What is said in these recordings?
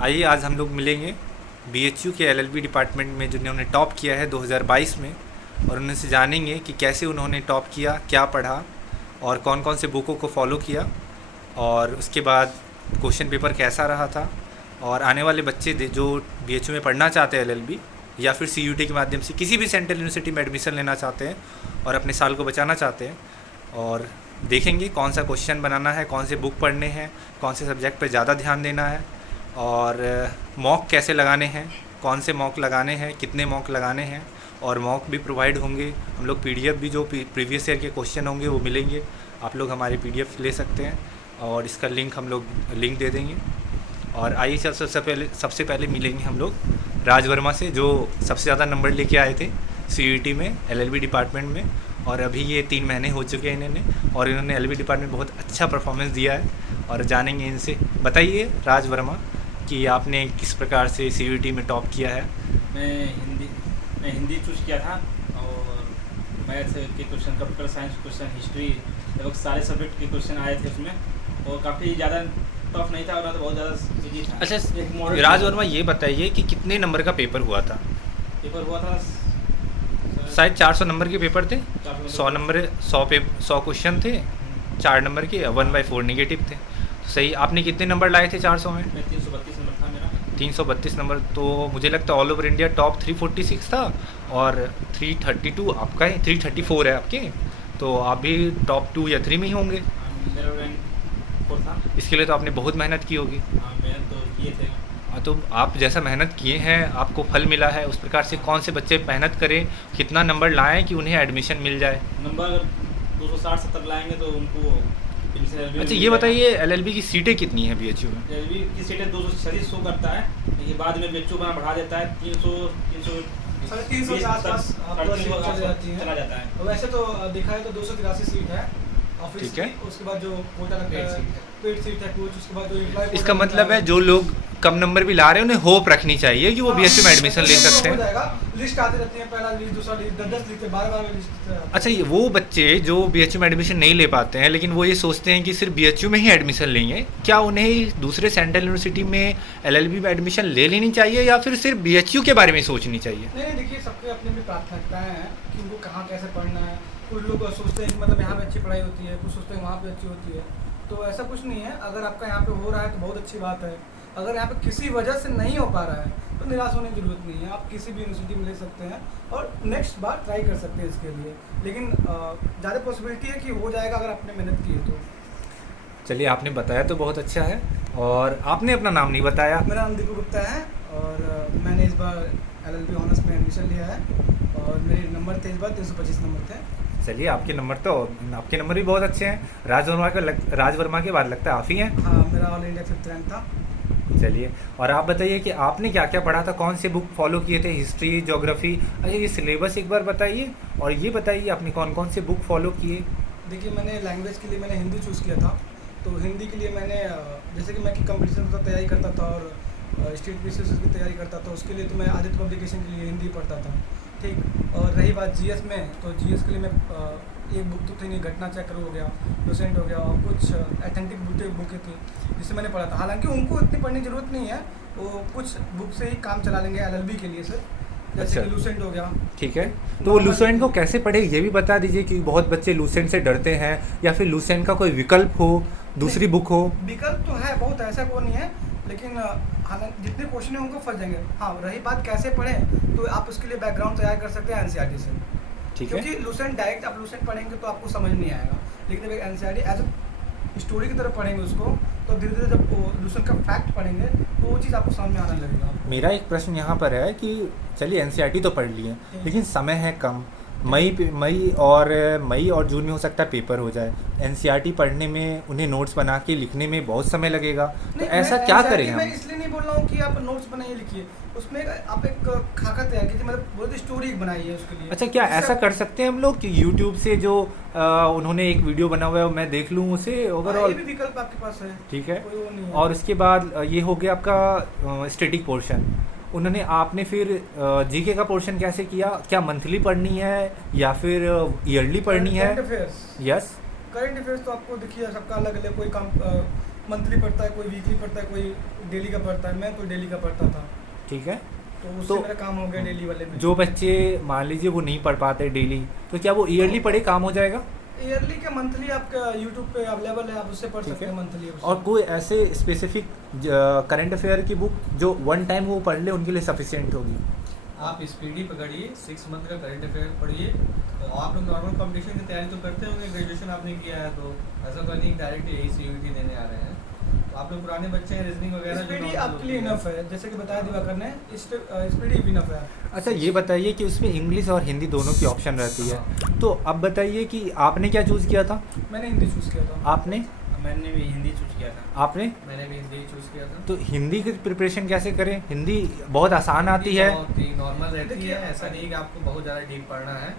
आइए आज हम लोग मिलेंगे बीएचयू के एलएलबी डिपार्टमेंट में जिन्होंने टॉप किया है 2022 में, और उनसे जानेंगे कि कैसे उन्होंने टॉप किया, क्या पढ़ा और कौन कौन से बुकों को फॉलो किया, और उसके बाद क्वेश्चन पेपर कैसा रहा था। और आने वाले बच्चे जो बीएचयू में पढ़ना चाहते हैं एलएलबी या फिर सीयूटी के माध्यम से किसी भी सेंट्रल यूनिवर्सिटी में एडमिशन लेना चाहते हैं और अपने साल को बचाना चाहते हैं, और देखेंगे कौन सा क्वेश्चन बनाना है, कौन से बुक पढ़ने हैं, कौन से सब्जेक्ट पर ज़्यादा ध्यान देना है, और मॉक कैसे लगाने हैं, कौन से मॉक लगाने हैं, कितने मॉक लगाने हैं, और मॉक भी प्रोवाइड होंगे। हम लोग पीडीएफ भी जो प्रीवियस ईयर के क्वेश्चन होंगे वो मिलेंगे, आप लोग हमारे पीडीएफ ले सकते हैं और इसका लिंक हम लोग लिंक दे देंगे। और आइए सबसे पहले मिलेंगे हम लोग राज वर्मा से, जो सबसे ज़्यादा नंबर लेके आए थे सीयूटी में एलएलबी डिपार्टमेंट में, और अभी ये 3 महीने हो चुके हैं इन्होंने, और इन्होंने एलएलबी डिपार्टमेंट में बहुत अच्छा परफॉर्मेंस दिया है। और जानेंगे इनसे। बताइए राज वर्मा कि आपने किस प्रकार से सीयूटी में टॉप किया है। मैं हिंदी चूज़ किया था, और मैथ के question, computer science question, history, लगभग सारे सब्जेक्ट के क्वेश्चन आए थे उसमें, और काफ़ी ज़्यादा टफ नहीं था और ना तो बहुत ज़्यादा इजी था। अच्छा राज वर्मा, ये बताइए कि कितने नंबर का पेपर हुआ था। पेपर हुआ था शायद 400 नंबर के पेपर थे। 100 क्वेश्चन थे, 4 नंबर के, 1/4 नेगेटिव थे। तो सही, आपने कितने नंबर लाए थे 400 में? 332 नंबर था मेरा। 332 नंबर, तो मुझे लगता है ऑल ओवर इंडिया टॉप 346 था, और 332 आपका है, 334 है आपके, तो आप भी टॉप 2 या 3 में ही होंगे। मेरा रैंक 4 था। इसके लिए तो आपने बहुत मेहनत की होगी। हाँ, मेहनत तो किए थे। तो आप जैसा मेहनत किए हैं आपको फल मिला है, उस प्रकार से कौन से बच्चे मेहनत करें, कितना नंबर लाएं कि उन्हें एडमिशन मिल जाए। नंबर 260-70 लाएंगे तो उनको। अच्छा ये बताइए, एलएलबी की सीटें कितनी हैं बीएचयू में? एलएलबी की सीटें 246 शो करता है, ये बाद में बीएचयू बना बढ़ा देता है, 300 350 के आसपास चला जाता है। वैसे तो देखा है तो 283 सीट है ऑफिस ठीक है। की, उसके बाद जो कोटा लगता है पेड सीट है कुछ, उसके बाद जो एम्प्लॉय। इसका मतलब है जो लोग कम नंबर भी ला रहे हैं उन्हें होप रखनी चाहिए कि वो बीएचयू में एडमिशन ले सकते हैं। लिस्ट आती रहती है, पहला लिस्ट, दूसरा लिस्ट, 10 लिस्ट, 12 लिस्ट। अच्छा, ये वो बच्चे जो बीएचयू में एडमिशन नहीं ले पाते हैं लेकिन वो ये सोचते हैं कि सिर्फ बीएचयू में ही एडमिशन लेंगे, क्या उन्हें दूसरे सेंट्रल यूनिवर्सिटी में एलएलबी में एडमिशन ले लेनी चाहिए या फिर सिर्फ बीएचयू के बारे में सोचनी चाहिए? नहीं, देखिए सबके अपनी अपनी प्राथमिकताएं हैं कि उनको कहाँ कैसे पढ़ना है। कुछ लोग सोचते हैं कि मतलब यहाँ पे अच्छी पढ़ाई होती है, कुछ सोचते हैं वहाँ पे अच्छी होती है, तो ऐसा कुछ नहीं है। अगर आपका यहाँ पे हो रहा है तो बहुत अच्छी बात है, अगर यहाँ पे किसी वजह से नहीं हो पा रहा है तो निराश होने की जरूरत नहीं है, आप किसी भी यूनिवर्सिटी में ले सकते हैं और नेक्स्ट बार ट्राई कर सकते हैं इसके लिए, लेकिन ज़्यादा पॉसिबिलिटी है कि हो जाएगा अगर आपने मेहनत की है तो। चलिए, आपने बताया तो बहुत अच्छा है, और आपने अपना नाम नहीं बताया। मेरा नाम दीपू गुप्ता है, और मैंने इस बार एलएलबी ऑनर्स में एडमिशन लिया है, और मेरे नंबर थे इस बार 325 नंबर थे। चलिए, आपके नंबर भी बहुत अच्छे हैं। राज वर्मा के बाद लगता है आप ही हैं। हाँ, मेरा ऑल इंडिया 5th रैंक था। चलिए, और आप बताइए कि आपने क्या क्या पढ़ा था, कौन से बुक फॉलो किए थे, हिस्ट्री, ज्योग्राफी। अच्छा, ये सिलेबस एक बार बताइए, और ये बताइए आपने कौन कौन से बुक फॉलो किए। देखिए, मैंने लैंग्वेज के लिए मैंने हिंदी चूज़ किया था, तो हिंदी के लिए मैंने जैसे कि मैं कंपटीशन की तैयारी करता था और स्टेट पीसीएस की तैयारी करता था, उसके लिए तो मैं आदित्य पब्लिकेशन के लिए हिंदी पढ़ता था, ठीक। और रही बात जीएस में, तो जीएस के लिए मैं एक बुक तो थी नहीं, घटना चक्र हो गया, लुसेंट हो गया, और कुछ एथेंटिक बुकें थी जिससे मैंने पढ़ा था। हालांकि उनको इतनी पढ़ने की जरूरत नहीं है, वो कुछ बुक से ही काम चला लेंगे एलएलबी के लिए सर, जैसे कि लुसेंट हो गया। ठीक है, तो लुसेंट को कैसे पढ़े ये भी बता दीजिए, कि बहुत बच्चे लुसेंट से डरते हैं, या फिर लुसेंट का कोई विकल्प हो, दूसरी बुक हो। विकल्प तो है बहुत, ऐसा कोई नहीं है, लेकिन हालांकि जितने क्वेश्चन हैं उनको फंस जाएंगे। हाँ, रही बात कैसे पढ़ें, तो आप उसके लिए बैकग्राउंड तैयार कर सकते हैं एनसीईआरटी से, ठीक है। क्योंकि लुसेंट डायरेक्ट आप लुसेंट पढ़ेंगे तो आपको समझ नहीं आएगा, लेकिन जब एनसीईआरटी एज अ स्टोरी की तरह पढ़ेंगे उसको, तो धीरे धीरे जब लुसेंट का फैक्ट पढ़ेंगे तो वो चीज़ आपको समझ में आने लगेगा। मेरा एक प्रश्न यहाँ पर है कि चलिए एनसीईआरटी तो पढ़ लिए, लेकिन समय है कम, मई और जून में हो सकता है पेपर हो जाए। एनसीईआरटी पढ़ने में, उन्हें नोट्स बना के लिखने में बहुत समय लगेगा, तो ऐसा क्या करें हम? मैं इसलिए नहीं बोल रहा हूँ कि आप नोट्स बनाइए लिखिए, उसमें आप एक खाका तैयार कीजिए, मतलब बहुत स्टोरी बनाइए उसके लिए। अच्छा, क्या ऐसा कर सकते हैं हम लोग कि यूट्यूब से जो उन्होंने एक वीडियो बना हुआ है मैं देख लूँ उसे ओवरऑल? ये भी विकल्प आपके पास है, ठीक है। कोई वो नहीं है। और उसके बाद ये हो गया आपका स्टैटिक पोर्शन। आपने फिर जीके का पोर्शन कैसे किया? क्या मंथली पढ़नी है या फिर ईयरली पढ़नी है? Current affairs, yes, current affairs तो आपको देखिए सबका अलग अलग, कोई मंथली पढ़ता है, कोई वीकली पढ़ता है, कोई डेली का पढ़ता है। मैं तो डेली का पढ़ता था, ठीक है। तो उससे तो मेरा काम हो गया डेली वाले में। जो बच्चे मान लीजिए वो नहीं पढ़ पाते डेली, तो क्या वो ईयरली पढ़े काम हो जाएगा? ईयरली का मंथली आपका यूट्यूब पे अवेलेबल है, आप उससे पढ़ ठीक सकते है। हैं मंथली। और कोई ऐसे स्पेसिफिक करंट अफेयर की बुक जो वन टाइम वो पढ़ ले उनके लिए सफिशिएंट होगी? आप स्पीडी पकड़िए, 6 मंथ का करंट अफेयर पढ़िए। और आप लोग नॉर्मल कॉम्पिटिशन की तैयारी तो करते होंगे, ग्रेजुएशन आपने किया है, तो ऐसा तो नहीं डायरेक्ट यही CUET देने आ रहे हैं। तो आप लोग पुराने बच्चे हैं, रीजनिंग वगैरह जो स्पीडी knowledge आपके लिए होती है। इनफ है, जैसे कि बताया दिवाकर ने, स्पीडी इनफ है। अच्छा ये बताइए कि उसमें इंग्लिश और हिंदी दोनों की ऑप्शन रहती है, तो अब बताइए कि आपने क्या चूज़ किया था? मैंने हिंदी चूज़ किया था। आपने मैंने भी हिंदी चूज किया था। आपने मैंने भी हिंदी चूज़ किया था। तो हिंदी की प्रिपरेशन कैसे करें? हिंदी बहुत आसान आती है। बहुत ही नॉर्मल रहती देखिए, है, ऐसा नहीं कि आपको बहुत ज़्यादा डीप पढ़ना है।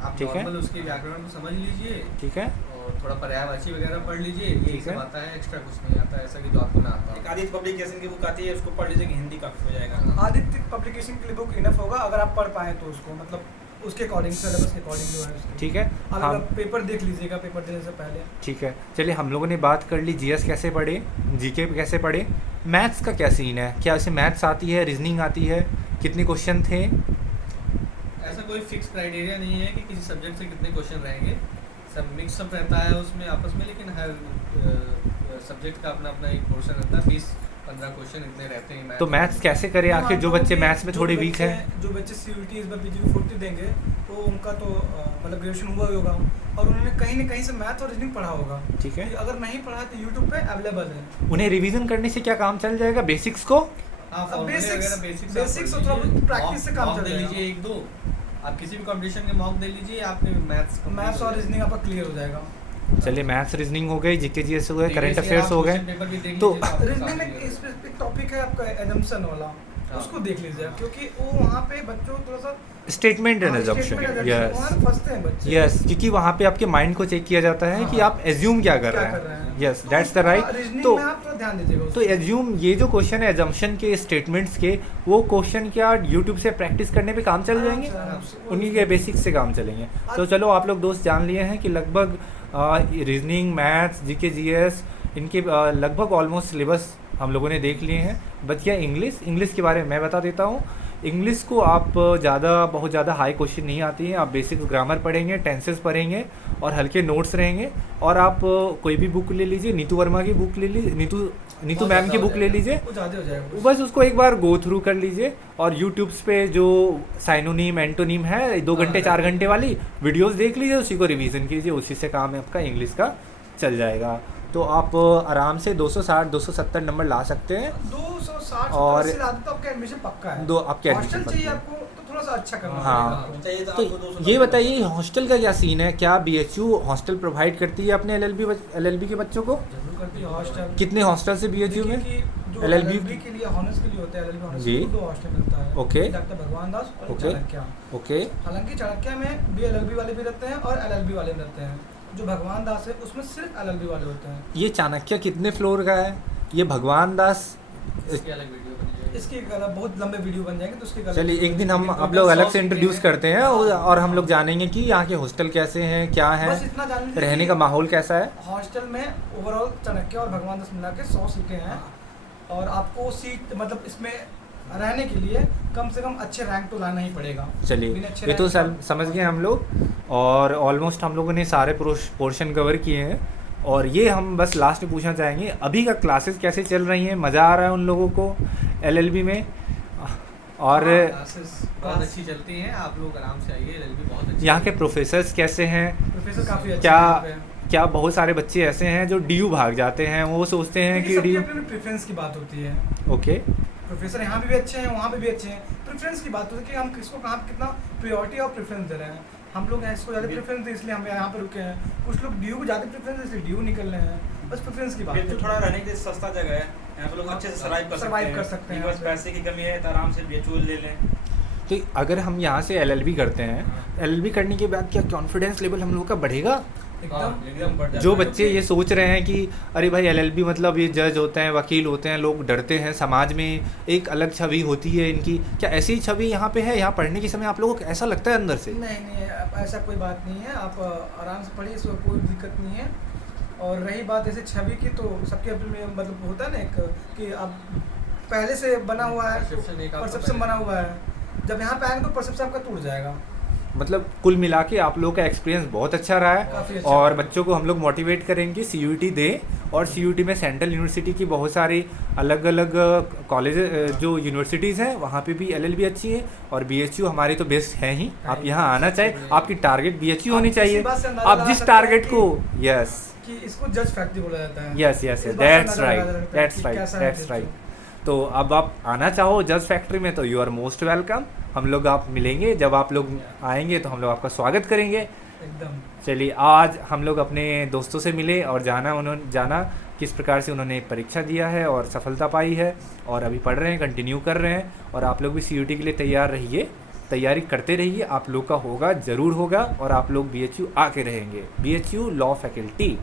आप ठीक है। नॉर्मल उसके व्याकरण को समझ लीजिए ठीक है, और थोड़ा पर्यायवाची वगैरह पढ़ लीजिए, यही ठीक है। सब आता है, एक्स्ट्रा कुछ नहीं आता है ऐसा कि जो आपको ना आता एक हो। आदित्य पब्लिकेशन की बुक आती है, उसको पढ़ लीजिए, हिंदी काफी हो जाएगा। आदित्य पब्लिकेशन के लिए बुक इनफ होगा अगर आप पढ़ पाए तो उसको, मतलब उसके अकॉर्डिंग, सिलेबस के अकॉर्डिंग जो है उसके। ठीक है। अगर हम आप पेपर देख लीजिएगा पेपर देने से पहले। ठीक है, चलिए हम लोगों ने बात कर ली जीएस कैसे पढ़े, जीके कैसे पढ़े। मैथ्स का क्या सीन है? क्या उसे मैथ्स आती है, रीजनिंग आती है? कितने क्वेश्चन थे? ऐसा कोई फिक्स क्राइटेरिया नहीं है कि किसी सब्जेक्ट से कितने क्वेश्चन रहेंगे, सब मिक्सअप रहता है उसमें आपस में, लेकिन हर सब्जेक्ट का अपना अपना एक पोर्शन रहता है। 20-15 क्वेश्चन इतने रहते हैं। तो मैथ्स कैसे करें आखिर जो बच्चे मैथ्स में थोड़े वीक हैं? जो बच्चे CUET इस बार PGP 40 देंगे तो उनका तो मतलब ग्रेजुएशन हुआ ही होगा और उन्होंने कहीं ना कहीं से मैथ और रीजनिंग पढ़ा होगा। ठीक है। अगर नहीं पढ़ा तो यूट्यूब पे अवेलेबल है। उन्हें रिवीजन करने से क्या काम चल जाएगा? बेसिक्स को हाँ, अब फॉर्मूले basics- वगैरह बेसिक्स basics और थोड़ा बहुत practice से काम चल दे जाएगा। लीजिए 1-2, आप किसी भी कंपटीशन के मॉक दे लीजिए, आपके मैथ्स और रीजनिंग आपका क्लियर हो जाएगा। चलिए मैथ्स रीजनिंग हो गई, जीके जीएस हो गए, करंट Previous year अफेयर्स आप हो गए। question paper भी देख तो लीजिए, आपको रीजनिंग काफी में है। स्पेसिफिक टॉपिक है आपका एजम्पशन वाला, उसको देख लीजिए क्योंकि वो वहाँ पे बच्चों को थोड़ा सा स्टेटमेंट एंड हाँ, assumption, statement and yes assumption, वहाँ फंसते हैं बच्चे। यस, क्योंकि वहाँ पे आपके माइंड को चेक किया जाता है कि हाँ। आप एज्यूम क्या कर क्या रहे कर रहे हैं। हैं। यस, तो दैट्स द राइट। रीजनिंग तो में आप थोड़ा ध्यान दीजिएगा तो उसको। एज्यूम, ये जो क्वेश्चन है एजम्पशन के, स्टेटमेंट्स के, वो क्वेश्चन क्या यूट्यूब से प्रैक्टिस करने पे काम चल जाएंगे? उन्हीं के बेसिक्स से काम चलेंगे। तो चलो आप लोग दोस्त जान लिए हैं कि लगभग रीजनिंग, मैथ्स, जीके जीएस, इनके लगभग ऑलमोस्ट सिलेबस हम लोगों ने देख लिए हैं। बच गया इंग्लिश के बारे में मैं बता देता हूँ। इंग्लिश को आप बहुत ज़्यादा हाई क्वेश्चन नहीं आती हैं, आप बेसिक ग्रामर पढ़ेंगे, टेंसेस पढ़ेंगे और हल्के नोट्स रहेंगे। और आप कोई भी बुक ले लीजिए, नीतू वर्मा की बुक ले लीजिए, नीतू मैम की बुक ले लीजिए, वो ज़्यादा हो जाएगा। बस उसको एक बार गो थ्रू कर लीजिए। और यूट्यूब्स पे जो साइनोनीम एंटोनीम है 2 घंटे 4 घंटे वाली वीडियोस देख लीजिए, उसी को रिवीजन कीजिए, उसी से काम आपका इंग्लिश का चल जाएगा। तो आप आराम से 260-270 नंबर ला सकते हैं। 260 और से ज़्यादा तो आपका एडमिशन पक्का है। आपके हॉस्टल एडमिशन चाहिए पक्का है। आपको तो थोड़ा सा अच्छा करना हाँ। पड़ेगा। चाहिए तो तो आपको 200 ये बताइए हॉस्टल का क्या सीन है? क्या BHU हॉस्टल प्रोवाइड करती है अपने LLB के बच्चों को? जरूर करती है हॉस्टल। कितने हॉस्टल से BHU में? देखिए कि जो LLB LLB के लिए हॉनर्स के लिए होता है, LLB हॉनर्स जी। के लिए 2 हॉस्टल मिलता है। ओके। डॉक्टर भगवान दास और ओके। चाणक्य। ओके, हालांकि चाणक्य में भी LLB वाले भी रहते हैं और LLB वाले भी रहते हैं। जो भगवान दास है उसमें सिर्फ LLB वाले होते हैं। ये चाणक्य कितने फ्लोर का है? ये भगवान दास, इसकी अलग वीडियो बनी जाएगी। इसकी एक अलग बहुत लंबे वीडियो बन जाएंगे तो उसकी अलग चलिए वीडियो एक दिन बनेगी। हम लेकिन आप लोग total अलग 100 से इंट्रोड्यूस हैं। करते हैं और हम लोग जानेंगे कि यहाँ के हॉस्टल कैसे हैं, क्या हैं, बस इतना जान लीजिए रहने कि का माहौल कैसा है। हॉस्टल में ओवरऑल चाणक्य और भगवान दास मिला के 100 सीटें हैं और आपको सीट मतलब इसमें रहने के लिए कम से कम अच्छे रैंक तो लाना ही पड़ेगा। चलिए बिना अच्छे ये तो रैंक समझ गए हम लोग, और ऑलमोस्ट हम लोगों ने सारे पोर्शन कवर किए हैं। और ये हम बस लास्ट में पूछना चाहेंगे, अभी का क्लासेस कैसे चल रही हैं? मज़ा आ रहा है उन लोगों को LLB में? और क्लासेस बहुत अच्छी चलती हैं, आप लोग आराम से आइए, LLB बहुत अच्छी यहाँ के प्रोफेसर्स कैसे हैं? प्रोफेसर काफ़ी अच्छे क्या हैं यहाँ पे। क्या बहुत सारे बच्चे ऐसे हैं जो DU भाग जाते हैं, वो सोचते हैं देखिए, कि सबकी DU अपनी प्रेफरेंस की बात होती है। ओके। प्रोफेसर यहाँ भी अच्छे हैं, वहाँ पे भी अच्छे हैं। प्रेफरेंस की बात होती है कि हम किसको कहाँ कितना प्रायोरिटी और प्रेफरेंस दे रहे हैं। हम लोग इसको ज़्यादा प्रेफरेंस दे इसलिए हम यहाँ पे रुके हैं, कुछ लोग DU को ज़्यादा प्रेफरेंस दे इसलिए DU निकल रहे हैं। बस प्रेफरेंस की बात है। BHU थोड़ा रहने के लिए सस्ता जगह है, यहाँ पे लोग अच्छे से सर्वाइव कर सकते हैं। बस पैसे की कमी है तो आराम से BHU ले लें। तो अगर हम यहाँ से LLB करते हैं, LLB करने के बाद क्या कॉन्फिडेंस लेवल हम लोग का बढ़ेगा? एकदम बढ़ जाता जो है। बच्चे ये सोच रहे हैं कि अरे भाई LLB मतलब ये जज होते हैं, वकील होते हैं, लोग डरते हैं, समाज में एक अलग छवि होती है इनकी, क्या ऐसी छवि यहाँ पे है? यहाँ पढ़ने के समय आप लोगों को ऐसा लगता है अंदर से? नहीं ऐसा कोई बात नहीं है। आप आराम से पढ़िए, इसमें कोई दिक्कत नहीं है। और रही बात ऐसे छवि की, तो सबके अपने मतलब होता है ना एक कि अब पहले से बना हुआ है, परसेप्शन बना हुआ है, जब यहाँ पे आएंगे तो परसेप्शन आपका टूट जाएगा। मतलब कुल मिला के आप लोगों का एक्सपीरियंस बहुत अच्छा रहा काफ़ी है अच्छा और रहा। बच्चों को हम लोग मोटिवेट करेंगे CUT दें, और CUT में सेंट्रल यूनिवर्सिटी की बहुत सारी अलग अलग कॉलेज जो यूनिवर्सिटीज़ हैं वहाँ पे भी LLB अच्छी है, और BHU हमारी तो बेस्ट है ही। आप यहाँ आना चाहिए, आपकी टारगेट BHU होनी चाहिए। आप जिस टारगेट को यस कि इसको जज फैक्ट्री बोला जाता है। यस यस इस बात से दैट्स अंदाजा राइट लगाया जाता है दैट्स कि राइट कैसा है दैट्स BHU। राइट। तो अब आप आना चाहो जज फैक्ट्री में तो यू आर मोस्ट वेलकम। हम लोग आप मिलेंगे, जब आप लोग आएंगे तो हम लोग आपका स्वागत करेंगे। एकदम। चलिए, आज हम लोग अपने दोस्तों से मिले और जाना किस प्रकार से उन्होंने परीक्षा दिया है और सफलता पाई है, और अभी पढ़ रहे हैं, कंटिन्यू कर रहे हैं। और आप लोग भी CUT के लिए तैयार रहिए, तैयारी करते रहिए, आप लोग का होगा, ज़रूर होगा, और आप लोग BHU आके रहेंगे। BHU law faculty.